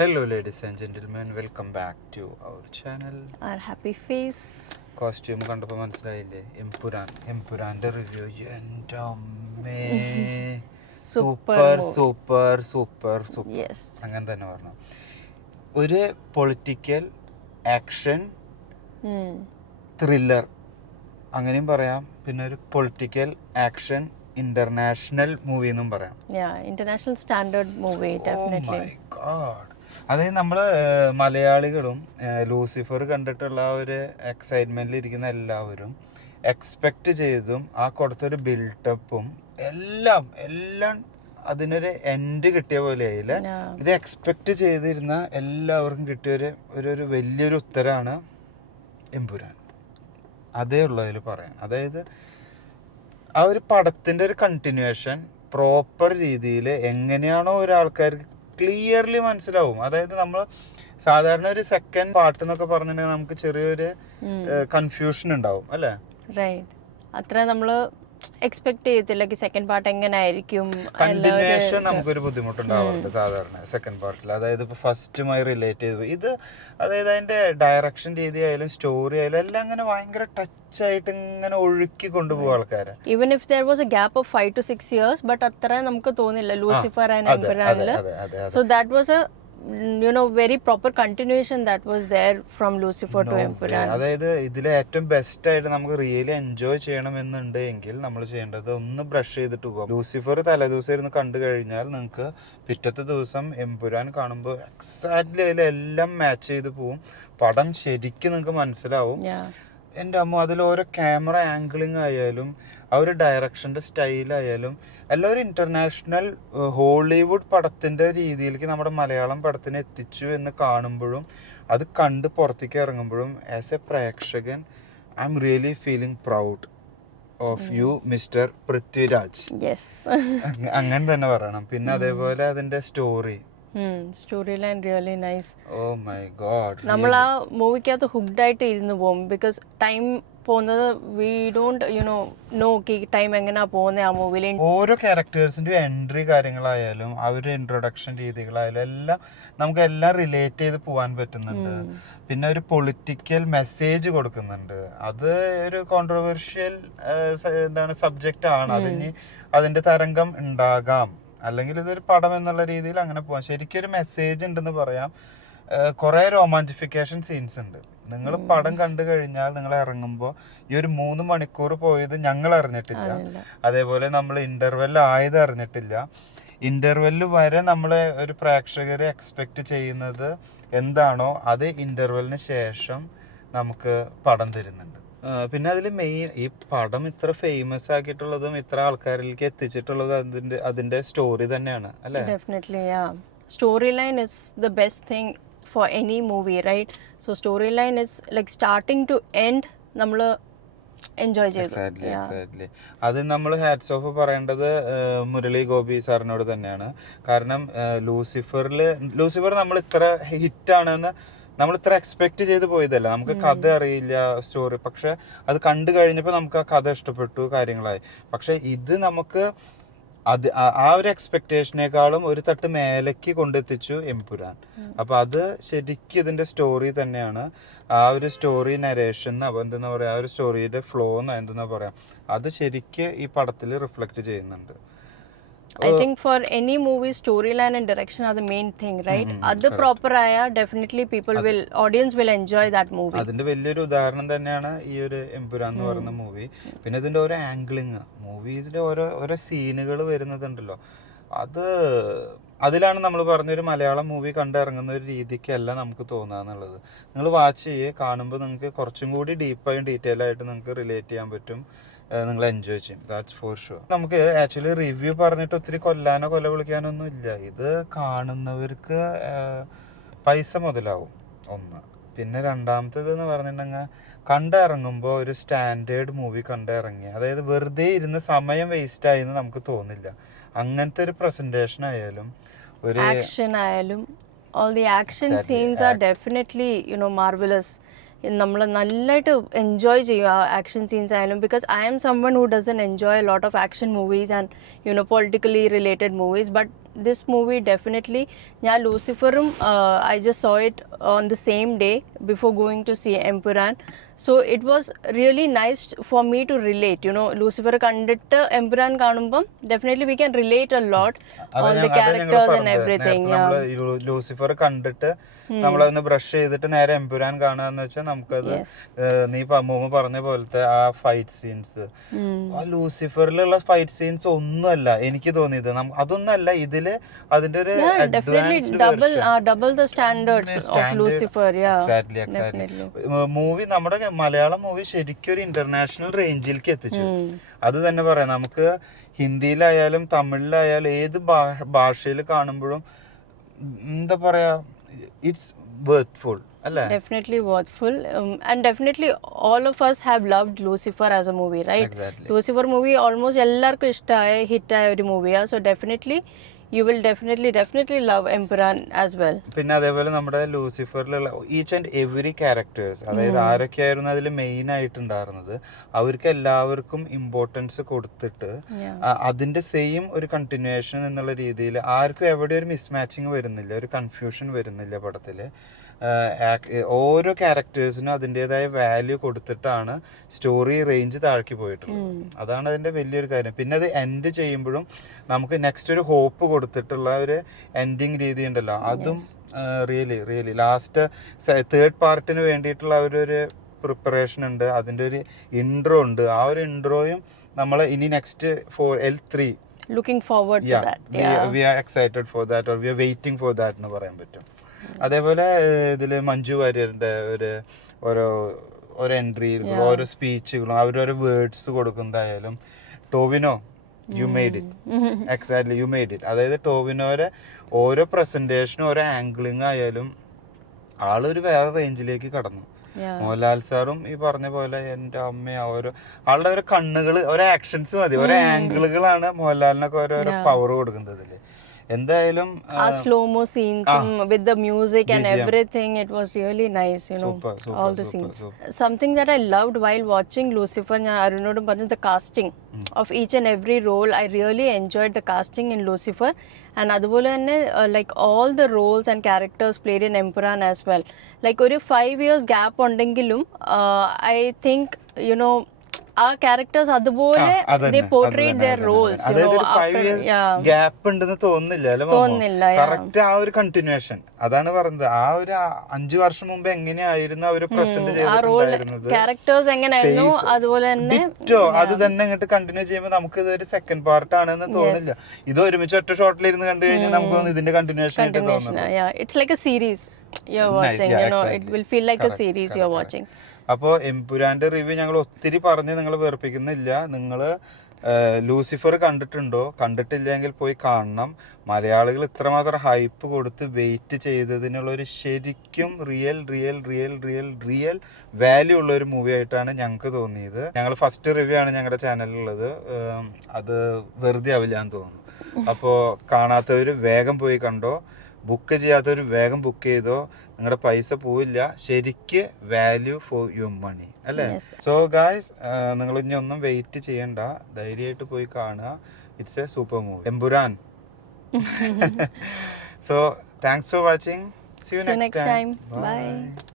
Hello, ladies and gentlemen. Welcome back to our channel. Our happy face. Costume കണ്ടപ്പോൾ മനസ്സിലായില്ലേ? എംപുരാൻ്റെ review. എൻ്റെ അമ്മേ, super movie. Super super super. Yes. അങ്ങനെ തന്നെ പറഞ്ഞു. ഒരു പൊളിറ്റിക്കൽ ആക്ഷൻ ത്രില്ലർ അങ്ങനെയും പറയാം. പിന്നെ ഒരു പൊളിറ്റിക്കൽ ആക്ഷൻ ഇന്റർനാഷണൽ മൂവി എന്നും പറയാം. Yeah, international standard movie, definitely. Oh my God. അതായത് നമ്മൾ മലയാളികളും ലൂസിഫർ കണ്ടിട്ടുള്ള ആ ഒരു എക്സൈറ്റ്മെന്റിൽ ഇരിക്കുന്ന എല്ലാവരും എക്സ്പെക്ട് ചെയ്തതും ആ കൊടുത്തൊരു ബിൽഡപ്പും എല്ലാം അതിനൊരു എൻഡ് കിട്ടിയ പോലെ ആയില്ല. ഇത് എക്സ്പെക്ട് ചെയ്തിരുന്ന എല്ലാവർക്കും കിട്ടിയ ഒരു വലിയൊരു ഉത്തരാണ് എമ്പുരാൻ. അതേ ഉള്ളതിൽ പറയാം. അതായത് ആ ഒരു പടത്തിന്റെ ഒരു കണ്ടിന്യൂവേഷൻ പ്രോപ്പർ രീതിയിൽ എങ്ങനെയാണോ ഒരാൾക്കാർക്ക് ക്ലിയർലി മനസ്സിലാവും. അതായത് നമ്മൾ സാധാരണ ഒരു സെക്കൻഡ് പാർട്ട് എന്നൊക്കെ പറഞ്ഞിട്ടുണ്ടെങ്കിൽ നമുക്ക് ചെറിയൊരു കൺഫ്യൂഷൻ ഉണ്ടാവും അല്ലേ? റൈറ്റ്. അത്ര നമ്മൾ എക്സ്പെക്ട് ചെയ്യത്തില്ല സെക്കൻഡ് പാർട്ട് എങ്ങനെ ആയിരിക്കും. കണ്ടിന്യൂവേഷൻ നമുക്കൊരു ബുദ്ധിമുട്ടുണ്ടാവാറുണ്ട് സാധാരണ സെക്കൻഡ് പാർട്ടിൽ. അതായത് ഇപ്പോൾ ഫസ്റ്റുമായി റിലേറ്റ് ചെയ്തു ഇത്, അതായത് അതിന്റെ ഡയറക്ഷൻ രീതി ആയാലും സ്റ്റോറി ആയാലും എല്ലാം അങ്ങനെ ഭയങ്കര ടച്ച് ആയിട്ട് ഇങ്ങനെ ഒഴുക്കി കൊണ്ടുപോകും ആൾക്കാരെ. Even if there was a gap of 5 to 6 years, but അത്ര നമുക്ക് തോന്നില്ല ലൂസിഫർ ആൻഡ് എംപുരാനിൽ. So that was a very proper continuation that was there from Lucifer to Empuran. അതായത് ഇതിലെ ഏറ്റവും ബെസ്റ്റ് ആയിട്ട് നമുക്ക് റിയലി എൻജോയ് ചെയ്യണമെന്നുണ്ട് എങ്കിൽ നമ്മൾ ചെയ്യേണ്ടത് ഒന്ന് ബ്രഷ് ചെയ്തിട്ട് പോകാം. ലൂസിഫർ തലേദിവസം ഇരുന്ന് കണ്ടു കഴിഞ്ഞാൽ നിങ്ങൾക്ക് പിറ്റത്തെ ദിവസം എംപുരാൻ കാണുമ്പോൾ എക്സാക്ട്ലി അതിലെല്ലാം മാച്ച് ചെയ്ത് പോവും. പടം ശരിക്കും നിങ്ങൾക്ക് മനസ്സിലാവും. എൻ്റെ അമ്മ അതിൽ ഓരോ ക്യാമറ ആംഗിളിങ് ആയാലും ആ ഒരു ഡയറക്ഷൻ്റെ സ്റ്റൈലായാലും എല്ലാവരും ഇൻ്റർനാഷണൽ ഹോളിവുഡ് പടത്തിൻ്റെ രീതിയിലേക്ക് നമ്മുടെ മലയാളം പടത്തിനെ എത്തിച്ചു എന്ന് കാണുമ്പോഴും അത് കണ്ട് പുറത്തേക്ക് ഇറങ്ങുമ്പോഴും ആസ് എ പ്രേക്ഷകൻ I am really feeling proud of you mister Prithviraj. അങ്ങനെ തന്നെ പറയണം. പിന്നെ അതേപോലെ അതിൻ്റെ story line really nice. Oh my god, നമ്മൾ ആ മൂവിക്കകത്ത് ഹുക്ഡ് ആയിട്ട് ഇരുന്ന് പോകും. ബിക്കോസ് ടൈം പോകുന്നത് വി ഡോണ്ട് നോ ടൈം എങ്ങനെയാ പോകുന്നത് ആ മൂവിയിൽ. ഓരോ ക്യാരക്ടേഴ്സിന്റെ എൻട്രി കാര്യങ്ങളായാലും അവരുടെ ഇൻട്രൊഡക്ഷൻ രീതികളായാലും എല്ലാം നമുക്ക് എല്ലാം റിലേറ്റ് ചെയ്ത് പോകാൻ പറ്റുന്നുണ്ട്. പിന്നെ ഒരു പൊളിറ്റിക്കൽ മെസ്സേജ് കൊടുക്കുന്നുണ്ട്. അത് ഒരു കോൺട്രവേഴ്ഷ്യൽ സബ്ജക്റ്റ് ആണ്. അതിന്റെ തരംഗം ഉണ്ടാകാം, അല്ലെങ്കിൽ ഇതൊരു പടം എന്നുള്ള രീതിയിൽ അങ്ങനെ പോകാം. ശരിക്കും ഒരു മെസ്സേജ് ഉണ്ടെന്ന് പറയാം. കുറെ റൊമാൻറ്റിഫിക്കേഷൻ സീൻസ് ഉണ്ട്. നിങ്ങൾ പടം കണ്ടു കഴിഞ്ഞാൽ നിങ്ങൾ ഇറങ്ങുമ്പോൾ ഈ ഒരു 3 മണിക്കൂർ പോയത് ഞങ്ങൾ അറിഞ്ഞിട്ടില്ല. അതേപോലെ നമ്മൾ ഇന്റർവെൽ ആയത് അറിഞ്ഞിട്ടില്ല. ഇന്റർവെല്ല് വരെ നമ്മളെ ഒരു പ്രേക്ഷകരെ എക്സ്പെക്ട് ചെയ്യുന്നത് എന്താണോ അത് ഇന്റർവെല്ലിന് ശേഷം നമുക്ക് പടം തരുന്നുണ്ട്. പിന്നെ അതിൽ മെയിൻ ഈ പടം ഇത്ര ഫേമസ് ആക്കിയിട്ടുള്ളതും ഇത്ര ആൾക്കാരിലേക്ക് എത്തിച്ചിട്ടുള്ളതും അതിന്റെ സ്റ്റോറി തന്നെയാണ് അല്ലേ? Definitely story line is the best thing for any movie, right? So storyline is like starting to end നമ്മൾ എൻജോയ് ചെയ്തു. എക്സാക്ട്ലി. അത് നമ്മൾ ഹാറ്റ്സ് ഓഫ് പറയേണ്ടത് മുരളി ഗോപി സാറിനോട് തന്നെയാണ്. കാരണം ലൂസിഫർ നമ്മൾ ഇത്ര ഹിറ്റാണെന്ന് നമ്മൾ ഇത്ര എക്സ്പെക്ട് ചെയ്ത് പോയതല്ല. നമുക്ക് കഥ അറിയില്ല, സ്റ്റോറി. പക്ഷെ അത് കണ്ടു കഴിഞ്ഞപ്പോൾ നമുക്ക് ആ കഥ ഇഷ്ടപ്പെട്ടു, കാര്യങ്ങളായി. പക്ഷെ ഇത് നമുക്ക് ആ ഒരു എക്സ്പെക്ടേഷനേക്കാളും ഒരു തട്ട് മേലേക്ക് കൊണ്ടെത്തിച്ചു എംപുരാൻ. അപ്പൊ അത് ശരിക്കും ഇതിന്റെ സ്റ്റോറി തന്നെയാണ്. ആ ഒരു സ്റ്റോറി നരേഷൻ എന്തെന്നാ പറയാ, ആ ഒരു സ്റ്റോറിയുടെ ഫ്ലോ എന്തെന്നാ പറയാ, അത് ശരിക്കും ഈ പടത്തിൽ റിഫ്ലക്ട് ചെയ്യുന്നുണ്ട്. I think for any movie storyline and direction are the main thing, right? അത് പ്രോപ്പർ ആയ definitely audience will enjoy that movie. അതിന്റെ വലിയൊരു ഉദാഹരണം തന്നെയാണ് ഈ ഒരു എംപുരാൻ എന്ന് പറയുന്ന മൂവി. പിന്നെ ഇതിന്റെ ഓരോ ആംഗിളിങ്, മൂവീസിന്റെ ഓരോ സീനുകൾ വരുന്നതുണ്ടല്ലോ, അതിലാണ് നമ്മൾ പറഞ്ഞൊരു മലയാളം മൂവി കണ്ടിറങ്ങുന്ന ഒരു രീതിക്കല്ല നമുക്ക് തോന്നുക. നിങ്ങൾ വാച്ച് ചെയ്യേ, കാണുമ്പോൾ നിങ്ങൾക്ക് കുറച്ചും കൂടി ഡീപ്പായും ഡീറ്റെയിൽ ആയിട്ട് നിങ്ങൾക്ക് റിലേറ്റ് ചെയ്യാൻ പറ്റും, നിങ്ങൾ എൻജോയ് ചെയ്യും. That's for sure. നമുക്ക് ആക്ച്വലി റിവ്യൂ പറഞ്ഞിട്ട് ഒത്തിരി കൊല്ലാനോ കൊല വിളിക്കാനോ ഒന്നും ഇല്ല. ഇത് കാണുന്നവർക്ക് പൈസ മുതലാവും ഒന്ന്. പിന്നെ രണ്ടാമത്തേത് എന്ന് പറഞ്ഞിട്ടുണ്ടെങ്കിൽ കണ്ടിറങ്ങുമ്പോൾ ഒരു സ്റ്റാൻഡേർഡ് മൂവി കണ്ടിറങ്ങി, അതായത് വെറുതെ ഇരുന്ന് സമയം വേസ്റ്റ് ആയെന്ന് നമുക്ക് തോന്നില്ല. അങ്ങനത്തെ ഒരു പ്രസന്റേഷൻ ആയാലും ഒരു ആക്ഷൻ ആയാലും all the action scenes are definitely marvelous. നമ്മൾ നല്ലതായിട്ട് എൻജോയ് ചെയ്യും ആ ആക്ഷൻ സീൻസ് ആയാലും. Because I am someone who doesn't enjoy a lot of action movies and politically related movies. But this movie definitely, ഞാൻ ലൂസിഫറും I just saw it on the same day before going to see Empuran. So it was really nice for me to relate, you know, Lucifer കണ്ടിട്ട് എംപുരാൻ കാണുമ്പം definitely we can relate a lot on the characters and everything. Lucifer കണ്ടിട്ട് നമ്മളതൊന്ന് brush ചെയ്തിട്ട് നേരെ എംപുരാൻ കാണുകയെന്ന് വെച്ചാൽ നമുക്കത് നീ മൂമ്മ പറഞ്ഞ പോലത്തെ ആ ഫൈറ്റ് സീൻസ്, ആ ലൂസിഫറിലുള്ള ഫൈറ്റ് സീൻസ് ഒന്നുമല്ല എനിക്ക് തോന്നിയത്. അതൊന്നല്ല ഇതില് അതിന്റെ ഒരു double the standards of Lucifer. Movie നമ്മുടെ മലയാളം മൂവി ശരിക്കും ഒരു ഇന്റർനാഷണൽ റേഞ്ചിലേക്ക് എത്തിച്ചു. അത് തന്നെ പറയാം. നമുക്ക് ഹിന്ദിയിലായാലും തമിഴിലായാലും ഏത് ഭാഷയിൽ കാണുമ്പോഴും എന്താ പറയാ, ഇറ്റ്സ് വർത്ത്ഫുൾ അല്ലേ? Definitely worthful, and definitely all of us have loved Lucifer as a movie, right? Exactly. Lucifer movie almost എല്ലാവർക്കും ഇഷ്ടമായ ഹിറ്റായ ഒരു മൂവിയാണ്. So definitely you will definitely love Empuran as well. പിന്നെ അതേപോലെ നമ്മുടെ ലൂസിഫറിലുള്ള ഈച്ച് ആൻഡ് എവറി ക്യാരക്ടേഴ്സ്, അതായത് ആരൊക്കെയായിരുന്നു അതിൽ main ആയിട്ടുണ്ടായിരുന്നത്, അവർക്ക് എല്ലാവർക്കും ഇമ്പോർട്ടൻസ് കൊടുത്തിട്ട് അതിന്റെ സെയിം ഒരു കണ്ടിന്യൂവേഷൻ എന്നുള്ള രീതിയിൽ ആർക്കും എവിടെ ഒരു മിസ്മാച്ചിങ് വരുന്നില്ല, ഒരു കൺഫ്യൂഷൻ വരുന്നില്ല പടത്തില്. ഓരോ ക്യാരക്ടേഴ്സിനും അതിൻ്റെതായ വാല്യൂ കൊടുത്തിട്ടാണ് സ്റ്റോറി റേഞ്ച് താഴ്ക്കി പോയിട്ടുള്ളത്. അതാണ് അതിന്റെ വലിയൊരു കാര്യം. പിന്നെ അത് എൻഡ് ചെയ്യുമ്പോഴും നമുക്ക് നെക്സ്റ്റ് ഒരു ഹോപ്പ് കൊടുത്തിട്ടുള്ള ഒരു എൻഡിങ് രീതി ഉണ്ടല്ലോ, അതും റിയലി ലാസ്റ്റ് തേർഡ് പാർട്ടിന് വേണ്ടിയിട്ടുള്ള ഒരു പ്രിപ്പറേഷൻ ഉണ്ട്, അതിന്റെ ഒരു ഇൻട്രോ ഉണ്ട്. ആ ഒരു ഇൻട്രോയും നമ്മൾ ഇനി next for L3 looking forward to that. we are excited for that, or we are waiting for that എന്ന് പറയാൻ പറ്റും. അതേപോലെ ഇതില് മഞ്ജു വാര്യരുടെ ഓരോ എൻട്രികളും ഓരോ സ്പീച്ചുകളും അവരോരോ വേർഡ്സ് കൊടുക്കുന്നതായാലും, Tovino you made it, exactly you made it. അതായത് ടോവിനോരെ ഓരോ പ്രസന്റേഷനും ഓരോ ആംഗിളിങ് ആയാലും ആളൊരു വേറെ റേഞ്ചിലേക്ക് കടന്നു. മോഹൻലാൽ സാറും ഈ പറഞ്ഞ പോലെ എൻ്റെ അമ്മ ആളുടെ ഓരോ കണ്ണുകൾ, ഓരോ ആക്ഷൻസ് മതി, ഓരോ ആംഗിളുകളാണ് മോഹൻലാലിനൊക്കെ ഓരോരോ പവർ കൊടുക്കുന്നത്. എന്തായാലും slow-mo scenes with the music and everything, it was really nice, you know. All the scenes. Something that I loved while watching Lucifer, ഞാൻ അരുണോടും പറഞ്ഞു, the casting of each and every role. I really enjoyed the casting in Lucifer, and അതുപോലെ തന്നെ like all the roles and characters played in Empuran as well. Like ഒരു 5 years gap ഉണ്ടെങ്കിലും I think, you know, ആ characters അതുപോലെ they portrayed their roles, you know, after gap ഉണ്ടെന്ന് തോന്നുന്നില്ല. Correct ആ ഒരു കണ്ടിന്യൂവേഷൻ അതാണ് പറയുന്നത്. ആ ഒരു 5 വർഷം മുമ്പ് എങ്ങനെയായിരുന്നു അവർ പ്രസന്റ് ചെയ്തിട്ടുണ്ടായിരുന്നത്, ക്യാരക്ടേഴ്സ് എങ്ങനെയായിരുന്നു അതുപോലെ തന്നെ അത് തന്നെ ഇങ്ങോട്ട് കണ്ടിന്യൂ ചെയ്യുമ്പോൾ നമുക്ക് ഇത് ഒരു സെക്കൻഡ് പാർട്ട് ആണെന്ന് തോന്നില്ല. ഇത് ഒരുമിച്ച് ഒറ്റ ഷോട്ടിൽ ഇരുന്ന് കണ്ടു കഴിഞ്ഞാൽ നമുക്ക് തോന്നുന്നു ഇതിന്റെ കണ്ടിന്യൂവേഷൻ ആയിട്ട് തോന്നുന്നു. It's like A series you're watching, you know, it will feel like a series you're watching. അപ്പോൾ എംപുരാന്റെ റിവ്യൂ ഞങ്ങൾ ഒത്തിരി പറഞ്ഞ് നിങ്ങൾ വെറുപ്പിക്കുന്നില്ല. നിങ്ങൾ ലൂസിഫർ കണ്ടിട്ടുണ്ടോ? കണ്ടിട്ടില്ലെങ്കിൽ പോയി കാണണം. മലയാളികൾ ഇത്രമാത്രം ഹൈപ്പ് കൊടുത്ത് വെയിറ്റ് ചെയ്തതിനുള്ള ഒരു ശരിക്കും റിയൽ വാല്യൂ ഉള്ള ഒരു മൂവി ആയിട്ടാണ് ഞങ്ങൾക്ക് തോന്നിയത്. ഞങ്ങൾ ഫസ്റ്റ് റിവ്യൂ ആണ് ഞങ്ങളുടെ ചാനലിലുള്ളത്. അത് വെറുതെ ആവില്ല എന്ന് തോന്നുന്നു. അപ്പോൾ കാണാത്തവർ വേഗം പോയി കണ്ടോ, ബുക്ക് ചെയ്യാത്തവർ വേഗം ബുക്ക് ചെയ്തോ, നിങ്ങളുടെ പൈസ പോവില്ല. ശരിക്ക് വാല്യൂ ഫോർ യുവർ മണി അല്ലേ? സോ ഗായ്സ്, നിങ്ങൾ ഇനി ഒന്നും വെയിറ്റ് ചെയ്യണ്ട, ധൈര്യമായിട്ട് പോയി കാണുക. It's A super movie, Empuraan. So thanks for watching. See you next time. Bye.